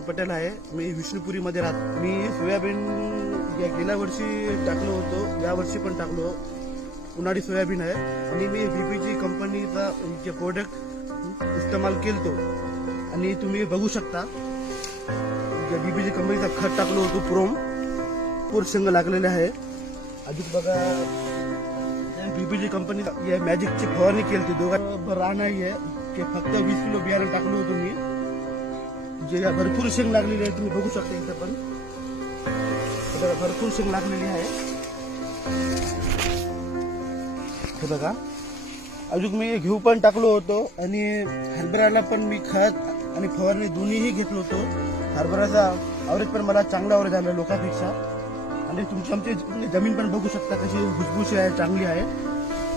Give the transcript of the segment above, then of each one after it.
पटेल आहे. मी विष्णुपुरीमध्ये राहतो. मी सोयाबीन या गेल्या वर्षी टाकलो होतो. यावर्षी पण टाकलो. उन्हाळी सोयाबीन आहे. आणि मी बीपीजी कंपनीचा जे प्रोडक्ट इस्तेमाल केलतो. आणि तुम्ही बघू शकता. जे बीपीजी कंपनीचा खत टाकलो होतो प्रोम. पूर शेंग लागलेले आहे. अजून बघा. बीपीजी कंपनी या मॅजिकची फवारणी केली होती दोघा रान आहे. फक्त वीस किलो बियाणं टाकलं होतं मी. जे भरपूर शेंग लागलेली आहे तुम्ही बघू शकता इथं पण. भरपूर शेंग लागलेली आहे. हे बघा. अजून मी घेऊ पण टाकलो होतो आणि हरभऱ्याला पण मी खत आणि फवारणी दोन्हीही घेतलो होतो. हरभऱ्याचा आवरेज पण मला चांगला आवरेज आला लोकांपेक्षा. आणि तुमची आमची जमीन पण बघू शकता कशी भुसभुशी आहे चांगली आहे.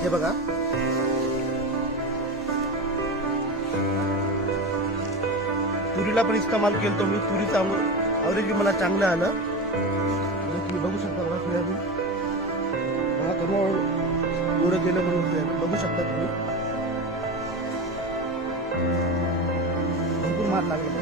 हे बघा. तुरीला पण इस्तेमाल केलतो मी. तुरीचा अवरेज मला चांगलं आलं. तुम्ही बघू शकता बघा सोयाबीन मला कमळ गोरं गेलं म्हणून बघू शकता तुम्ही. भरपूर मार लागेल.